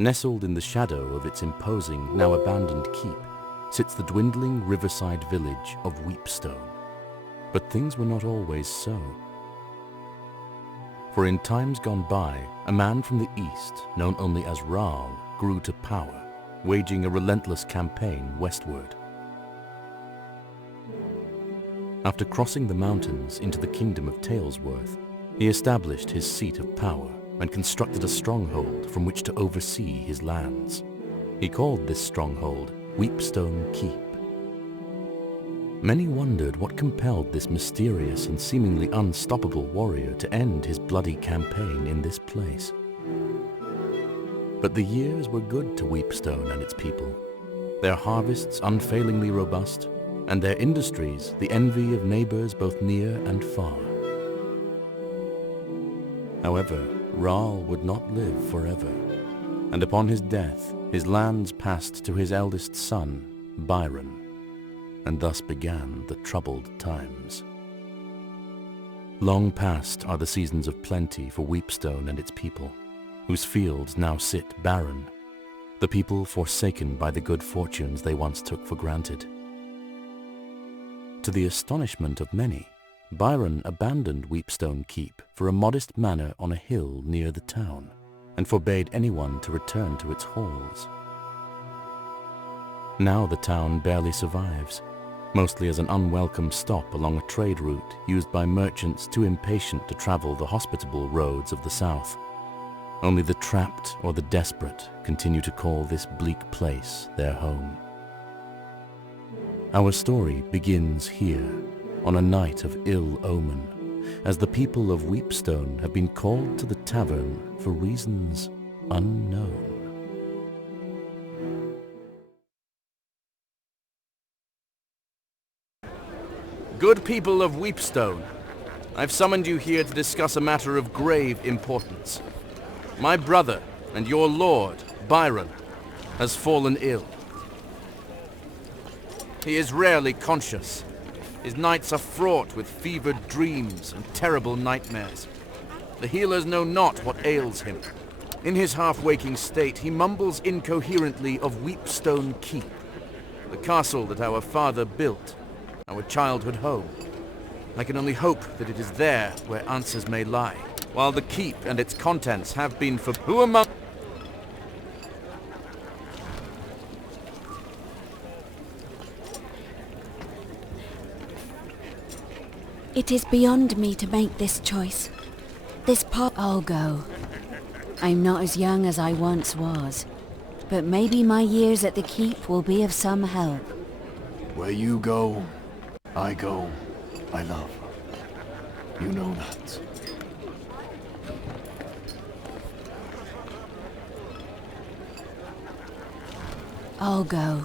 Nestled in the shadow of its imposing, now abandoned keep, sits the dwindling riverside village of Weepstone. But things were not always so. For in times gone by, a man from the east, known only as Raal, grew to power, waging a relentless campaign westward. After crossing the mountains into the kingdom of Talesworth, he established his seat of power and constructed a stronghold from which to oversee his lands. He called this stronghold Weepstone Keep. Many wondered what compelled this mysterious and seemingly unstoppable warrior to end his bloody campaign in this place. But the years were good to Weepstone and its people, their harvests unfailingly robust, and their industries the envy of neighbors both near and far. However, Raal would not live forever, and upon his death, his lands passed to his eldest son, Byron, and thus began the troubled times. Long past are the seasons of plenty for Weepstone and its people, whose fields now sit barren, the people forsaken by the good fortunes they once took for granted. To the astonishment of many, Byron abandoned Weepstone Keep for a modest manor on a hill near the town, and forbade anyone to return to its halls. Now the town barely survives, mostly as an unwelcome stop along a trade route used by merchants too impatient to travel the hospitable roads of the south. Only the trapped or the desperate continue to call this bleak place their home. Our story begins here, on a night of ill omen, as the people of Weepstone have been called to the tavern for reasons unknown. Good people of Weepstone, I've summoned you here to discuss a matter of grave importance. My brother and your lord, Byron, has fallen ill. He is rarely conscious. His nights are fraught with fevered dreams and terrible nightmares. The healers know not what ails him. In his half-waking state, he mumbles incoherently of Weepstone Keep, the castle that our father built, our childhood home. I can only hope that it is there where answers may lie, while the keep and its contents have been for who among... It is beyond me to make this choice. This path I'll go. I'm not as young as I once was, but maybe my years at the keep will be of some help. Where you go, I go, my love. You know that. I'll go.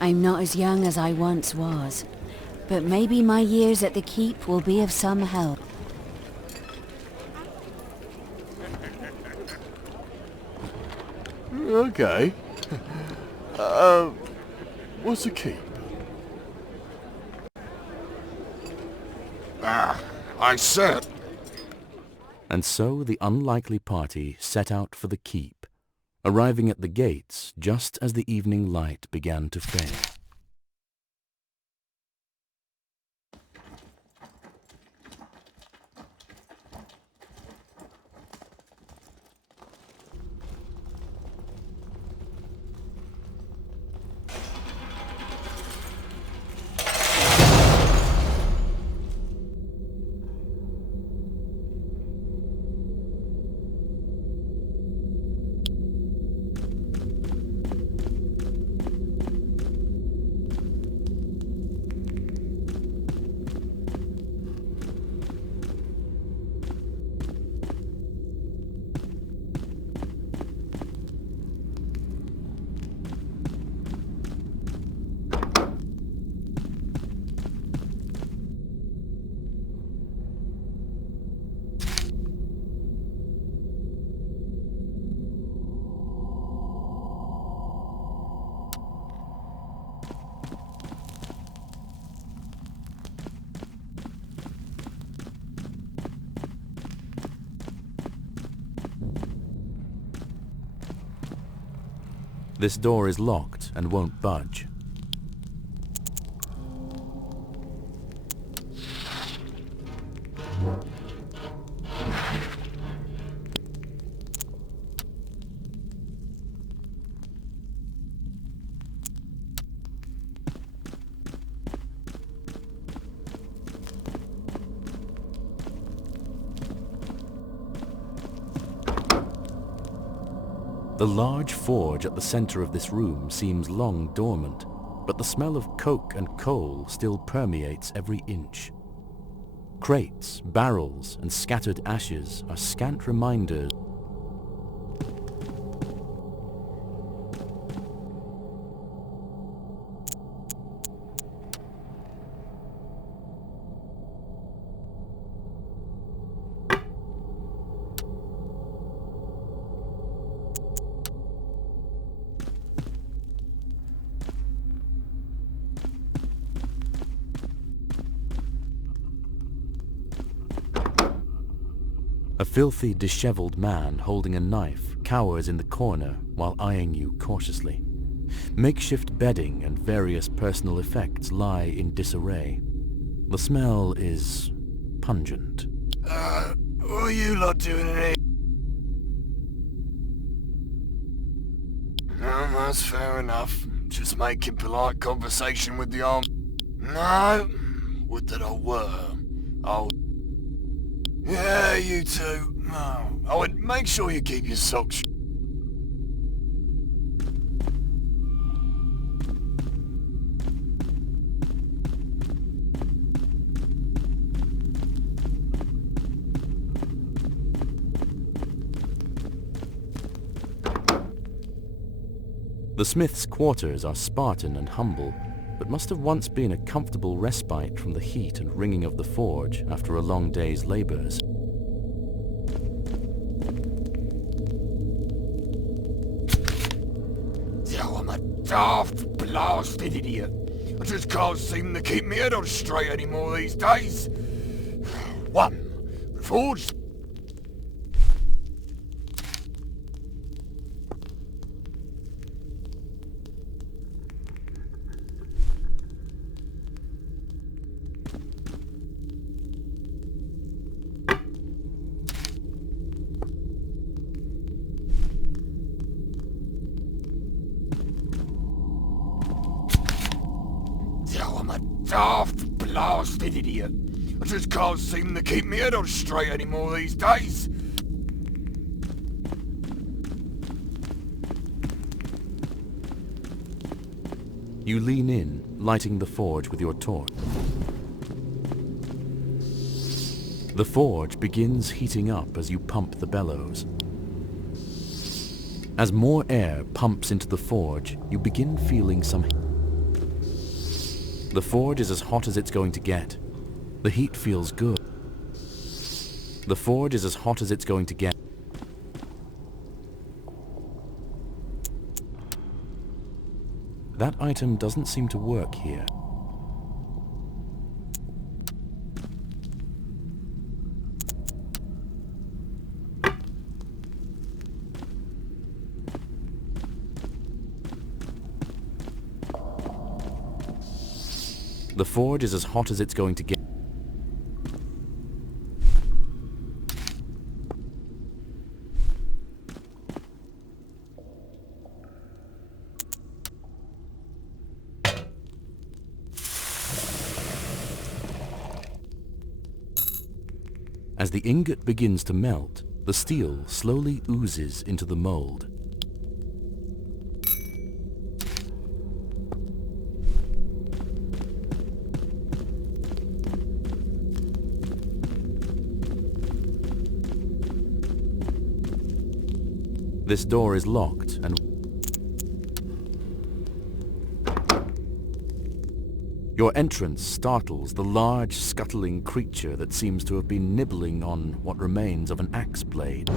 I'm not as young as I once was, but maybe my years at the keep will be of some help. Okay. What's a keep? I said. And so the unlikely party set out for the keep, arriving at the gates just as the evening light began to fade. This door is locked and won't budge. The large forge at the center of this room seems long dormant, but the smell of coke and coal still permeates every inch. Crates, barrels, and scattered ashes are scant reminders. A filthy, disheveled man holding a knife cowers in the corner while eyeing you cautiously. Makeshift bedding and various personal effects lie in disarray. The smell is pungent. What are you lot doing in here? No, that's fair enough. Just making polite conversation with the arm. No, would that I were. Oh, yeah, you two. No, I would make sure you keep your socks. The smith's quarters are Spartan and humble, but must have once been a comfortable respite from the heat and ringing of the forge after a long day's labors. Oh, I'm a daft, blasted idiot. I just can't seem to keep my head on straight anymore these days. One, the forge. Oh, I'm a daft, blasted idiot. I just can't seem to keep my head on straight anymore these days. You lean in, lighting the forge with your torch. The forge begins heating up as you pump the bellows. As more air pumps into the forge, you begin feeling some. The forge is as hot as it's going to get. The heat feels good. The forge is as hot as it's going to get. That item doesn't seem to work here. The forge is as hot as it's going to get. As the ingot begins to melt, the steel slowly oozes into the mold. This door is locked and your entrance startles the large, scuttling creature that seems to have been nibbling on what remains of an axe blade.